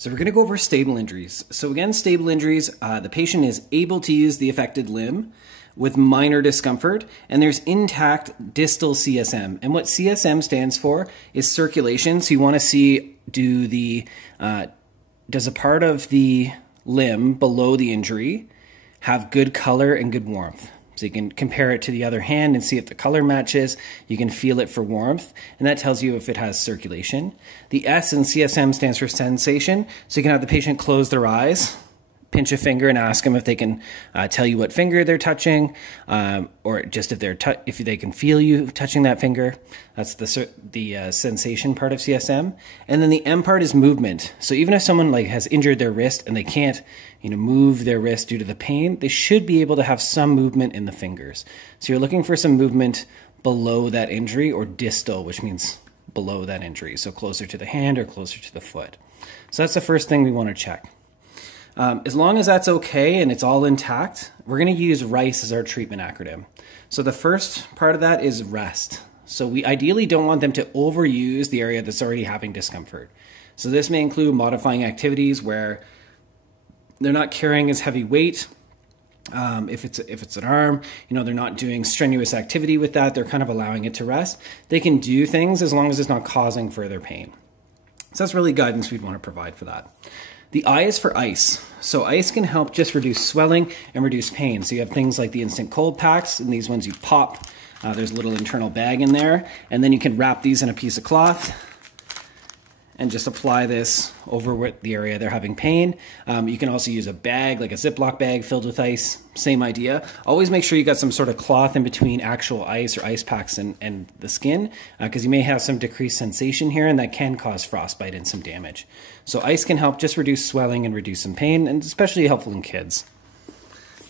So we're going to go over stable injuries. So again, stable injuries, the patient is able to use the affected limb with minor discomfort, and there's intact distal CSM. And what CSM stands for is circulation. So you want to see, does a part of the limb below the injury have good color and good warmth? So you can compare it to the other hand and see if the color matches. You can feel it for warmth, and that tells you if it has circulation. The S in CSM stands for sensation. So you can have the patient close their eyes, pinch a finger, and ask them if they can tell you what finger they're touching, or just if they can feel you touching that finger. That's the sensation part of CSM. And then the M part is movement. So even if someone has injured their wrist and they can't move their wrist due to the pain, they should be able to have some movement in the fingers. So you're looking for some movement below that injury, or distal, which means below that injury. So closer to the hand or closer to the foot. So that's the first thing we want to check. As long as that's okay and it's all intact, we're going to use RICE as our treatment acronym. So the first part of that is rest. So we ideally don't want them to overuse the area that's already having discomfort. So this may include modifying activities where they're not carrying as heavy weight. If it's an arm, they're not doing strenuous activity with that. They're kind of allowing it to rest. They can do things as long as it's not causing further pain. So that's really guidance we'd want to provide for that. The I is for ice. So ice can help just reduce swelling and reduce pain. So you have things like the instant cold packs, and these ones you pop. There's a little internal bag in there, and then you can wrap these in a piece of cloth and just apply this over the area they're having pain. You can also use a bag, like a Ziploc bag filled with ice. Same idea. Always make sure you got some sort of cloth in between actual ice or ice packs and the skin, because you may have some decreased sensation here, and that can cause frostbite and some damage. So ice can help just reduce swelling and reduce some pain, and especially helpful in kids.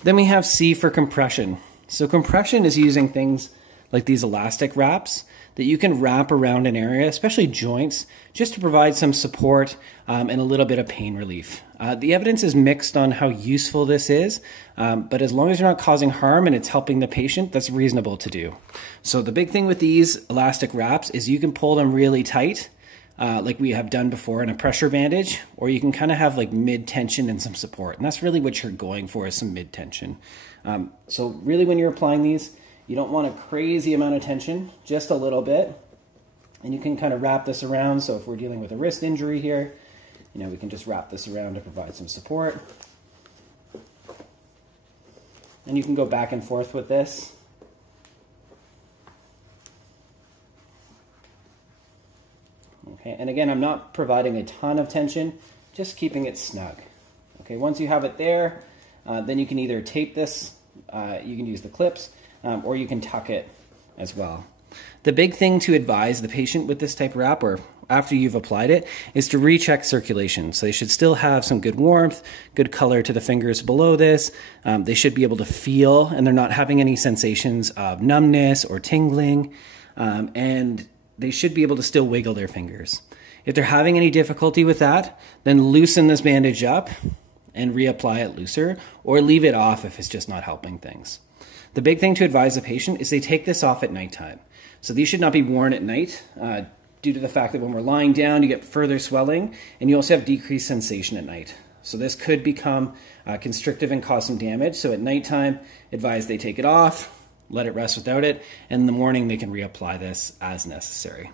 Then we have C for compression. So compression is using things like these elastic wraps that you can wrap around an area, especially joints, just to provide some support and a little bit of pain relief. The evidence is mixed on how useful this is, but as long as you're not causing harm and it's helping the patient, that's reasonable to do. So the big thing with these elastic wraps is you can pull them really tight, like we have done before in a pressure bandage, or you can kind of have like mid-tension and some support. And that's really what you're going for, is some mid-tension. So really when you're applying these, you don't want a crazy amount of tension, just a little bit. And you can kind of wrap this around. So if we're dealing with a wrist injury here, we can just wrap this around to provide some support. And you can go back and forth with this. Okay, and again, I'm not providing a ton of tension, just keeping it snug. Okay, once you have it there, then you can either tape this, you can use the clips, or you can tuck it as well. The big thing to advise the patient with this type of wrap, or after you've applied it, is to recheck circulation. So they should still have some good warmth, good color to the fingers below this. They should be able to feel, and they're not having any sensations of numbness or tingling, and they should be able to still wiggle their fingers. If they're having any difficulty with that, then loosen this bandage up and reapply it looser, or leave it off if it's just not helping things. The big thing to advise the patient is they take this off at nighttime. So these should not be worn at night due to the fact that when we're lying down, you get further swelling, and you also have decreased sensation at night. So this could become constrictive and cause some damage. So at nighttime, advise they take it off, let it rest without it, and in the morning they can reapply this as necessary.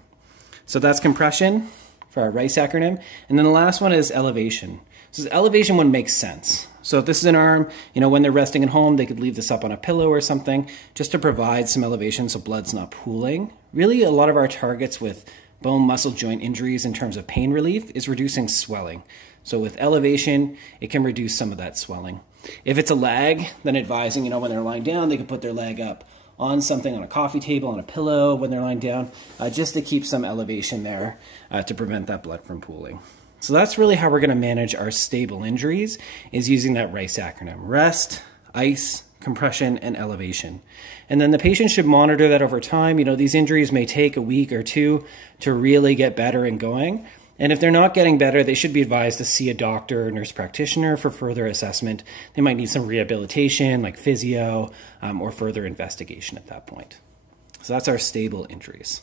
So that's compression for our RICE acronym. And then the last one is elevation. So this elevation one makes sense. So if this is an arm, when they're resting at home, they could leave this up on a pillow or something just to provide some elevation so blood's not pooling. Really, a lot of our targets with bone, muscle, joint injuries in terms of pain relief is reducing swelling. So with elevation, it can reduce some of that swelling. If it's a leg, then advising, when they're lying down, they can put their leg up on something, on a coffee table, on a pillow when they're lying down, just to keep some elevation there to prevent that blood from pooling. So that's really how we're going to manage our stable injuries, is using that RICE acronym: rest, ice, compression, and elevation. And then the patient should monitor that over time. These injuries may take a week or two to really get better and going. And if they're not getting better, they should be advised to see a doctor or nurse practitioner for further assessment. They might need some rehabilitation, like physio, or further investigation at that point. So that's our stable injuries.